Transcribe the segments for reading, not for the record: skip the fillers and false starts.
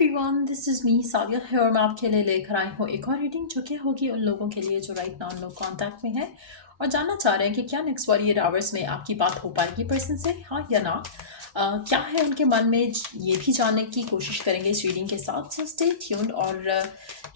Everyone, this is me साविया है और मैं आपके लिए लेकर आई हूँ एक और रीडिंग जो कि होगी उन लोगों के लिए जो राइट नाउ लोग कांटेक्ट में हैं और जानना चाह रहे हैं कि क्या नेक्स्ट 48 आवर्स में आपकी बात हो पाएगी पर्सन से, हाँ या ना। क्या है उनके मन में, ये भी जानने की कोशिश करेंगे इस रीडिंग के साथ। So stay tuned. और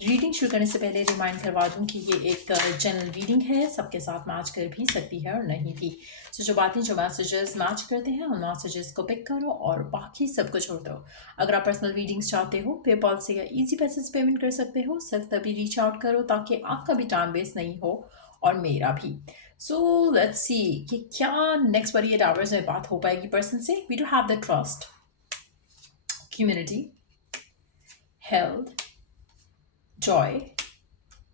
रीडिंग शुरू करने से पहले रिमाइंड करवा दूं कि ये एक जनरल रीडिंग है, सबके साथ मैच कर भी सकती है और नहीं भी। सो जो बातें, जो मैसेजेस मैच करते हैं उन मैसेजेस को पिक करो और बाकी सबको छोड़ दो। अगर आप पर्सनल रीडिंग्स चाहते हो, पेपॉल से या इजी पैसेज पेमेंट कर सकते हो। सिर्फ तभी रीच आउट करो ताकि आपका भी टाइम वेस्ट नहीं हो और मेरा भी। सो लेट्स सी कि क्या नेक्स्ट 48 आवर्स में बात हो पाएगी पर्सन से। We do have the trust, community, health, joy,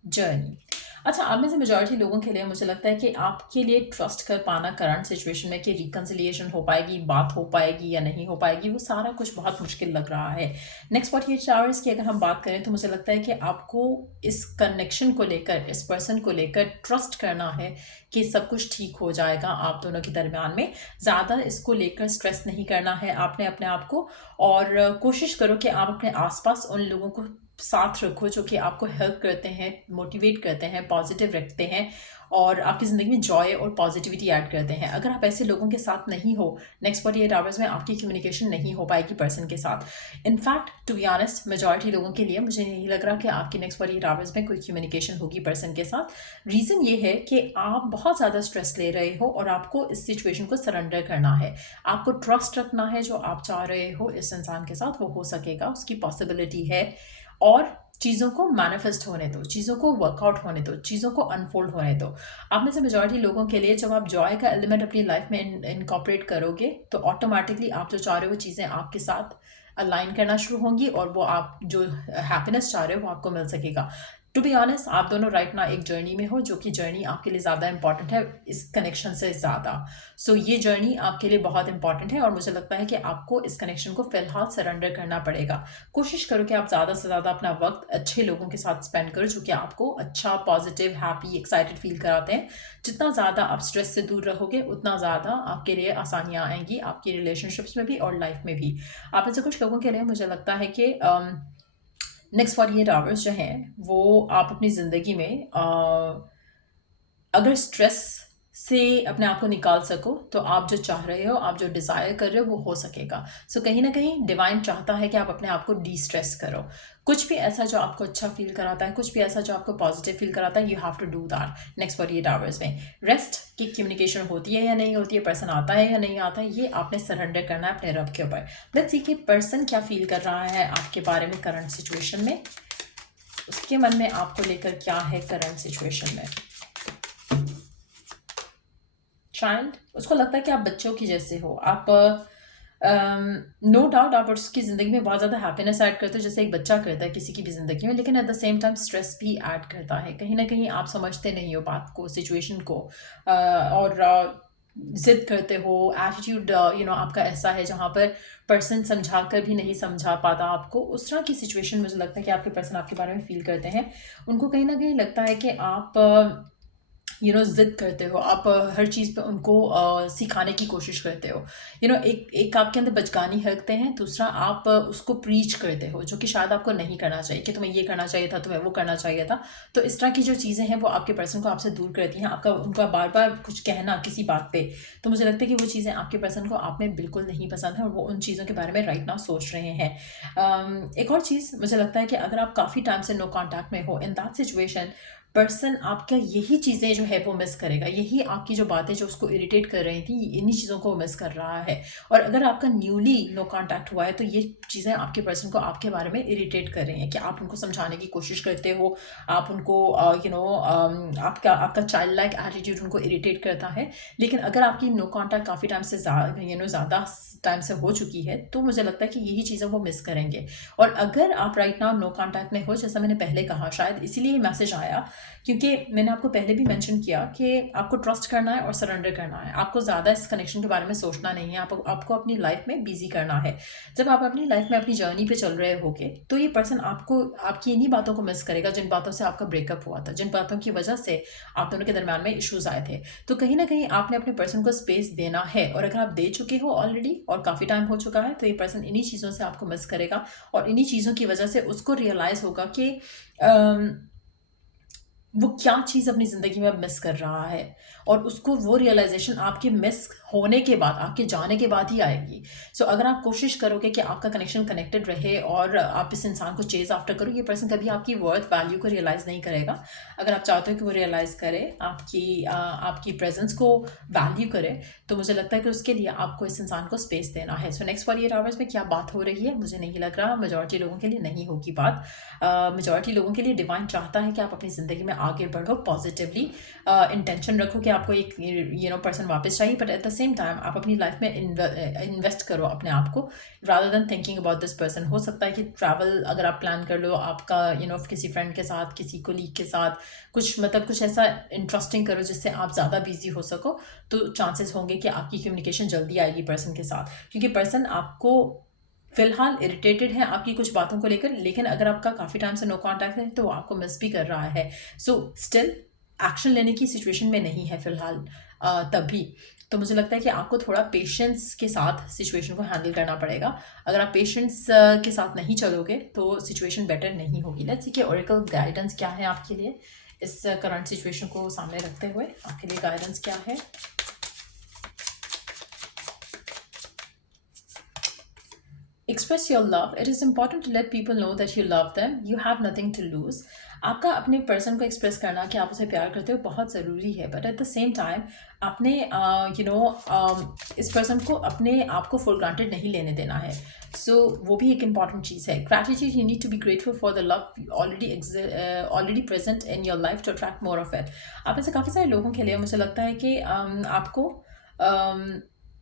journey. अच्छा, आप में से मेजॉरिटी लोगों के लिए मुझे लगता है कि आपके लिए ट्रस्ट कर पाना करंट सिचुएशन में कि रिकन्सिलिएशन हो पाएगी, बात हो पाएगी या नहीं हो पाएगी, वो सारा कुछ बहुत मुश्किल लग रहा है। नेक्स्ट 48 आवर्स की अगर हम बात करें तो मुझे लगता है कि आपको इस कनेक्शन को लेकर, इस पर्सन को लेकर ट्रस्ट करना है कि सब कुछ ठीक हो जाएगा आप दोनों के दरमियान में। ज़्यादा इसको लेकर स्ट्रेस नहीं करना है आपने अपने आप को, और कोशिश करो कि आप अपने आसपास उन लोगों को साथ रखो जो कि आपको हेल्प करते हैं, मोटिवेट करते हैं, पॉजिटिव रखते हैं और आपकी ज़िंदगी में जॉय और पॉजिटिविटी ऐड करते हैं। अगर आप ऐसे लोगों के साथ नहीं हो, नेक्स्ट 48 आवर्स में आपकी कम्युनिकेशन नहीं हो पाएगी पर्सन के साथ। In fact to be honest, majority लोगों के लिए मुझे नहीं लग रहा कि आपकी नेक्स्ट 48 आवर्स में कोई कम्युनिकेशन होगी पर्सन के साथ। रीज़न ये है कि आप बहुत ज़्यादा स्ट्रेस ले रहे हो और आपको इस सिचुएशन को सरेंडर करना है। आपको ट्रस्ट रखना है, जो आप चाह रहे हो इस इंसान के साथ वो हो सकेगा, उसकी पॉसिबिलिटी है। और चीज़ों को मैनिफेस्ट होने दो, चीज़ों को वर्कआउट होने दो, चीज़ों को अनफोल्ड होने दो। आप में से मेजॉरिटी लोगों के लिए जब आप जॉय का एलिमेंट अपनी लाइफ में इनकॉर्पोरेट करोगे तो ऑटोमेटिकली आप जो चाह रहे हो चीज़ें आपके साथ अलाइन करना शुरू होंगी और वो आप जो हैप्पीनेस चाह रहे हो वो आपको मिल सकेगा। टू बी ऑनेस्ट, आप दोनों राइट ना एक जर्नी में हो, जो कि जर्नी आपके लिए ज़्यादा इंपॉर्टेंट है इस कनेक्शन से ज़्यादा। सो ये जर्नी आपके लिए बहुत इंपॉर्टेंट है और मुझे लगता है कि आपको इस कनेक्शन को फिलहाल सरेंडर करना पड़ेगा। कोशिश करो कि आप ज़्यादा से ज़्यादा अपना वक्त अच्छे लोगों के साथ स्पेंड करो जो कि आपको अच्छा, पॉजिटिव, हैप्पी, एक्साइटेड फील कराते हैं। जितना ज़्यादा आप स्ट्रेस से दूर रहोगे उतना ज़्यादा आपके लिए आसानियाँ आएंगी, आपकी रिलेशनशिप्स में भी और लाइफ में भी। आप में से कुछ लोगों के लिए मुझे लगता है कि नेक्स्ट 48 आवर्स जो हैं वो आप अपनी ज़िंदगी में अगर स्ट्रेस से अपने आप को निकाल सको तो आप जो चाह रहे हो, आप जो डिज़ायर कर रहे हो वो हो सकेगा। सो कहीं ना कहीं डिवाइन चाहता है कि आप अपने आप को डी स्ट्रेस करो। कुछ भी ऐसा जो आपको अच्छा फील कराता है, कुछ भी ऐसा जो आपको पॉजिटिव फील कराता है, you have to do that next 48 hours में। रेस्ट की कम्युनिकेशन होती है या नहीं होती है, पर्सन आता है या नहीं आता है, ये आपने सरेंडर करना है अपने रब के ऊपर। लेट्स सी कि पर्सन क्या फील कर रहा है आपके बारे में करंट सिचुएशन में, उसके मन में आपको लेकर क्या है करंट सिचुएशन में। चाइल्ड, उसको लगता है कि आप बच्चों की जैसे हो। आप नो डाउट आप उसकी ज़िंदगी में बहुत ज़्यादा हैप्पीनेस ऐड करते हो जैसे एक बच्चा करता है किसी की भी ज़िंदगी में, लेकिन at the same time stress भी ऐड करता है। कहीं ना कहीं आप समझते नहीं हो बात को, सिचुएशन को, और जिद करते हो। एटीट्यूड आपका ऐसा है जहाँ पर पर्सन समझा कर भी नहीं समझा पाता आपको। उस तरह की सिचुएशन मुझे लगता है कि आपके पर्सन आपके बारे में फील करते हैं। उनको कहीं ना कहीं लगता है कि आप ज़िद करते हो, आप हर चीज़ पे उनको सिखाने की कोशिश करते हो। एक एक आपके अंदर बचकानी हरकतें हैं, दूसरा आप उसको प्रीच करते हो जो कि शायद आपको नहीं करना चाहिए, कि तुम्हें ये करना चाहिए था, तुम्हें वो करना चाहिए था। तो इस तरह की जो चीज़ें हैं वो आपके पर्सन को आपसे दूर करती हैं। आपका उनका बार बार कुछ कहना किसी बात पे, तो मुझे लगता है कि वो चीज़ें आपके पर्सन को आप में बिल्कुल नहीं पसंद है और वो उन चीज़ों के बारे में राइट नाउ सोच रहे हैं। एक और चीज़ मुझे लगता है कि अगर आप काफ़ी टाइम से नो कॉन्टैक्ट में हो, इन दैट सिचुएशन पर्सन आपका यही चीज़ें जो है वो मिस करेगा, यही आपकी जो बातें जो उसको इरिटेट कर रही थी, इन्हीं चीज़ों को वो मिस कर रहा है। और अगर आपका न्यूली नो कॉन्टैक्ट हुआ है तो ये चीज़ें आपके पर्सन को आपके बारे में इरिटेट कर रही हैं कि आप उनको समझाने की कोशिश करते हो, आप उनको आपका आपका चाइल्ड लाइक एटीट्यूड उनको इरिटेट करता है। लेकिन अगर आपकी नो कॉन्टैक्ट काफ़ी टाइम से ज़्यादा टाइम से हो चुकी है तो मुझे लगता है कि यही चीज़ें वो मिस करेंगे। और अगर आप राइट नाउ नो कॉन्टैक्ट में हो, जैसा मैंने पहले कहा, शायद इसीलिए मैसेज आया क्योंकि मैंने आपको पहले भी मेंशन किया कि आपको ट्रस्ट करना है और सरेंडर करना है। आपको ज़्यादा इस कनेक्शन के बारे में सोचना नहीं है, आपको अपनी लाइफ में बिजी करना है। जब आप अपनी लाइफ में अपनी जर्नी पे चल रहे होगे तो ये पर्सन आपको आपकी इन्हीं बातों को मिस करेगा जिन बातों से आपका ब्रेकअप हुआ था, जिन बातों की वजह से आप दोनों के दरम्यान में इश्यूज आए थे। तो कहीं ना कहीं आपने अपने पर्सन को स्पेस देना है, और अगर आप दे चुके हो ऑलरेडी और काफ़ी टाइम हो चुका है तो ये पर्सन इन्हीं चीज़ों से आपको मिस करेगा, और इन्हीं चीज़ों की वजह से उसको रियलाइज़ होगा कि वो क्या चीज़ अपनी ज़िंदगी में मिस कर रहा है, और उसको वो रियलाइजेशन आपके मिस होने के बाद, आपके जाने के बाद ही आएगी। सो अगर आप कोशिश करोगे कि आपका कनेक्शन कनेक्टेड रहे और आप इस इंसान को चेज आफ्टर करो, ये पर्सन कभी आपकी वर्थ वैल्यू को रियलाइज़ नहीं करेगा। अगर आप चाहते हो कि वो रियलाइज़ करे, आपकी प्रेजेंस को वैल्यू करे, तो मुझे लगता है कि उसके लिए आपको इस इंसान को स्पेस देना है। सो नेक्स्ट 48 आवर्स में क्या बात हो रही है मुझे नहीं लग रहा, मेजॉरिटी लोगों के लिए नहीं होगी बात। मेजॉरिटी लोगों के लिए डिवाइन चाहता है कि आप अपनी ज़िंदगी में आगे बढ़ो पॉजिटिवली, इंटेंशन रखो कि आपको एक पर्सन वापस चाहिए, but at the same time आप अपनी लाइफ में इन्वेस्ट करो अपने आप को, rather than thinking about this person. हो सकता है कि ट्रैवल अगर आप प्लान कर लो आपका किसी फ्रेंड के साथ, किसी कोलीग के साथ, कुछ ऐसा इंटरेस्टिंग करो जिससे आप ज़्यादा बिजी हो सको, तो चांसेस होंगे कि आपकी कम्युनिकेशन जल्दी आएगी पर्सन के साथ, क्योंकि पर्सन आपको फिलहाल इरिटेटेड है आपकी कुछ बातों को लेकर, लेकिन अगर आपका काफ़ी टाइम से नो कांटेक्ट है तो वो आपको मिस भी कर रहा है। सो स्टिल एक्शन लेने की सिचुएशन में नहीं है फिलहाल तब भी। तो मुझे लगता है कि आपको थोड़ा पेशेंस के साथ सिचुएशन को हैंडल करना पड़ेगा। अगर आप पेशेंस के साथ नहीं चलोगे तो सिचुएशन बेटर नहीं होगी। लेट्स सी कि ओरेकल गाइडेंस क्या है आपके लिए इस करंट सिचुएशन को सामने रखते हुए, आपके लिए गाइडेंस क्या है। Express your love. It is important to let people know that you love them. You have nothing to lose. आपका अपने पर्सन को एक्सप्रेस करना कि आप उसे प्यार करते हो बहुत ज़रूरी है, but at the same time आपने इस पर्सन को अपने आप को फुल ग्रांटेड नहीं लेने देना है। सो वो भी एक इम्पॉर्टेंट चीज़ है। Gratitude, you need to be grateful for the love already present in your life to attract more of it. आप ऐसे काफ़ी सारे लोगों के लिए मुझे लगता है कि आपको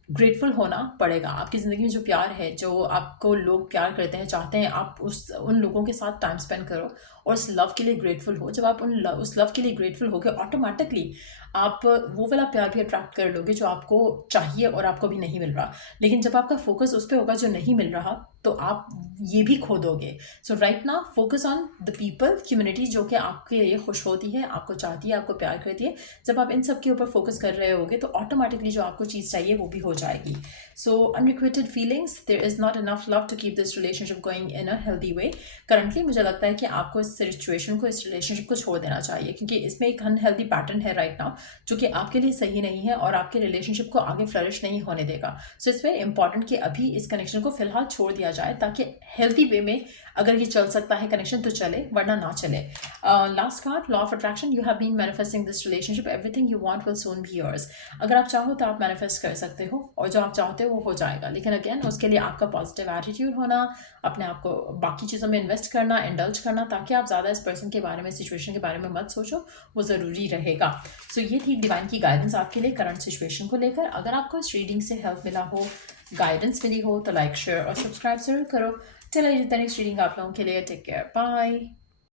ग्रेटफुल होना पड़ेगा। आपकी ज़िंदगी में जो प्यार है, जो आपको लोग प्यार करते हैं, चाहते हैं आप उन लोगों के साथ टाइम स्पेंड करो और उस लव के लिए ग्रेटफुल हो। जब आप उस लव के लिए ग्रेटफुल होगे, ऑटोमेटिकली आप वो वाला प्यार भी अट्रैक्ट कर लोगे जो आपको चाहिए और आपको भी नहीं मिल रहा। लेकिन जब आपका फोकस उस पर होगा जो नहीं मिल रहा, तो आप ये भी खो दोगे। So right now focus on the people community जो कि आपके लिए खुश होती है, आपको चाहती है, आपको प्यार करती है। जब आप इन सब के ऊपर फोकस कर रहे होगे तो ऑटोमेटिकली जो आपको चीज़ चाहिए वो भी हो जाएगी। So unrequited feelings, there is not enough love to keep this relationship going in a healthy way. Currently मुझे लगता है कि आपको इस सिचुएशन को, इस रिलेशनशिप को छोड़ देना चाहिए, क्योंकि इसमें एक अनहेल्दी पैटर्न है राइट नाउ जो कि आपके लिए सही नहीं है और आपके रिलेशनशिप को आगे फ्लरिश नहीं होने देगा। सो इट्स वेरी इंपॉर्टेंट कि अभी इस कनेक्शन को फिलहाल छोड़ दिया जाए, ताकि हेल्दी वे में अगर ये चल सकता है कनेक्शन तो चले, वरना ना चले। Last card, law of attraction. You have been manifesting this relationship, everything you want will soon be yours. अगर आप चाहो तो आप मैनिफेस्ट कर सकते हो और जो आप चाहते हो वो हो जाएगा, लेकिन अगेन उसके लिए आपका पॉजिटिव एटीट्यूड होना, अपने आप को बाकी चीज़ों में इन्वेस्ट करना, इंडल्ज करना, ताकि आप ज़्यादा इस पर्सन के बारे में, सिचुएशन के बारे में मत सोचो, वो ज़रूरी रहेगा। सो ये थी डिवाइन की गाइडेंस आपके लिए करंट सिचुएशन को लेकर। अगर आपको इस रीडिंग से हेल्प मिला हो, गाइडेंस मिली हो, तो लाइक, शेयर और सब्सक्राइब जरूर करो। चलिए नेक्स्ट रीडिंग आप लोगों के लिए। Take care, bye.